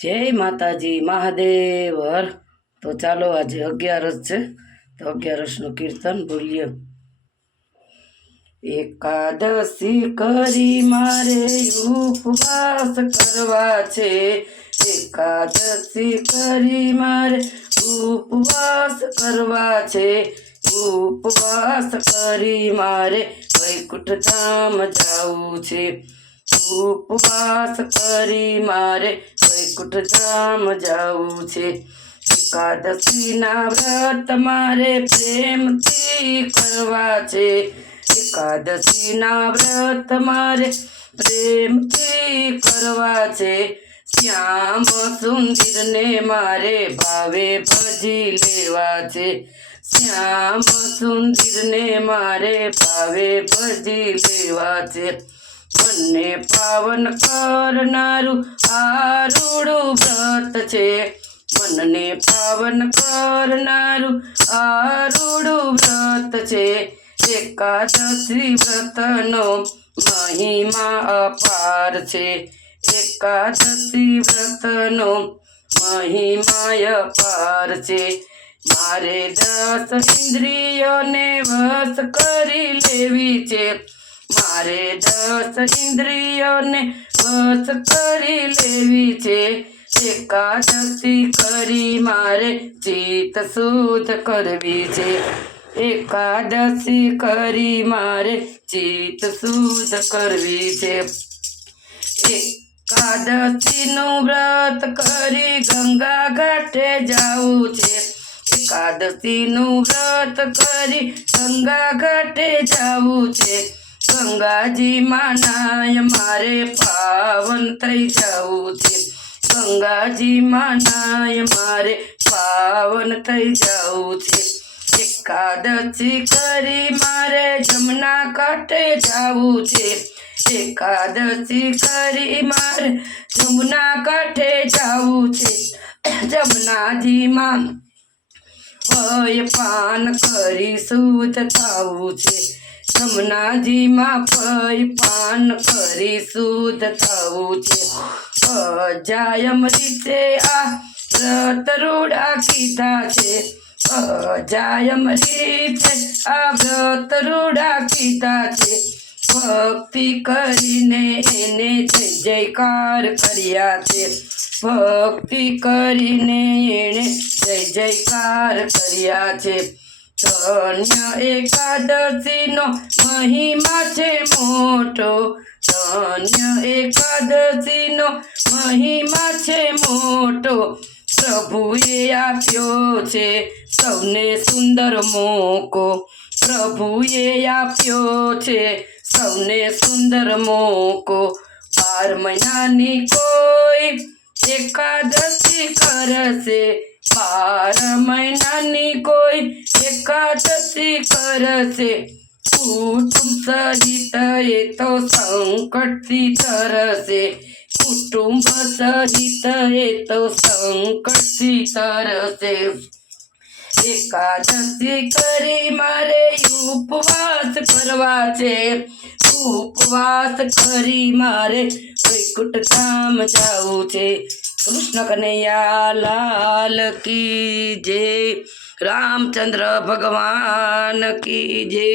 જય માતાજી મહાદેવ હર। તો ચાલો આજે 11 છે તો 11નું કીર્તન બોલીએ। એકાદશી કરી મારે ઉપવાસ કરવા છે, એકાદશી કરી મારે ઉપવાસ કરવા છે, ઉપવાસ કરી મારે વૈકુંઠ ધામ જાવું છે, ઉપવાસ કરી મારે વૈકુંઠ ધામ જાવું છે। એકાદશીના વ્રત મારે પ્રેમથી કરવા છે, એકાદશીના વ્રત મારે પ્રેમથી કરવા છે। શ્યામ સુંદરને મારે ભાવે ભજી લેવા છે, શ્યામ સુંદરને મારે ભાવે ભજી લેવા છે। મનને પાવન કરનારું આરૂડું વ્રત છે, મનને પાવન કરનારું આરૂડું વ્રત છે। એકાદશી વ્રતનો મહિમા અપાર છે, એકાદશી વ્રતનો મહિમા અપાર છે। મારે 10 ઇન્દ્રિયોને વશ કરી લેવી છે, મારે 10 ઇન્દ્રિયોને વશ કરી લેવી છે। એકાદશી કરી મારે ચિત્ત શુદ્ધ કરવી છે, એકાદશી કરી મારે ચિત્ત શુદ્ધ કરવી છે। એકાદશીનું વ્રત કરી ગંગા ઘાટે જાવું છે, એકાદશીનું વ્રત કરી ગંગા ઘાટે જાવું છે। ગંગાજીમાં નાય મારે પાવન થઈ જાવું છે, ગંગાજીમાં નાય મારે પાવન થઈ જાવું છે। એકાદશી કરી મારે જમના કાંઠે જાવું છે, એકાદશી કરી મારે જમના કાંઠે જાવું છે। જમનાજીમાં પય પાન કરી શુદ્ધ થાવું છે, જમનાજીમાં પય પાન કરી શુદ્ધ થવું છે। અજાયમ રીતે આ વ્રત રૂડા કીધા છે, અજાયમ રીતે આ વ્રત રૂડા કીધા છે। ભક્તિ કરીને એને જય જયકાર કર્યા છે, ભક્તિ કરીને એને જય જયકાર કર્યા છે। ધન્ય એકાદશીનો મહિમા છે મોટો, ધન્ય એકાદશીનો મહિમા છે મોટો। પ્રભુએ આપ્યો છે સૌને સુંદર મોકો, પ્રભુએ આપ્યો છે સૌને સુંદર મોકો। 12 મહિનાની કોઈ એકાદશી કરશે, 12 મહિનાની કોઈ એકાદશી કરશે। કુટુંબ સહિત એ તો સંકટથી તરશે, કુટુંબ સહિત એ તો સંકટથી તરશે। એકાદશી કરી મારે ઉપવાસ કરવા છે, ઉપવાસ કરી મારે વૈકુંઠ ધામ જાવું છે। કૃષ્ણ કનૈયા લાલ કી જય, રામચંદ્ર ભગવાન કી જય।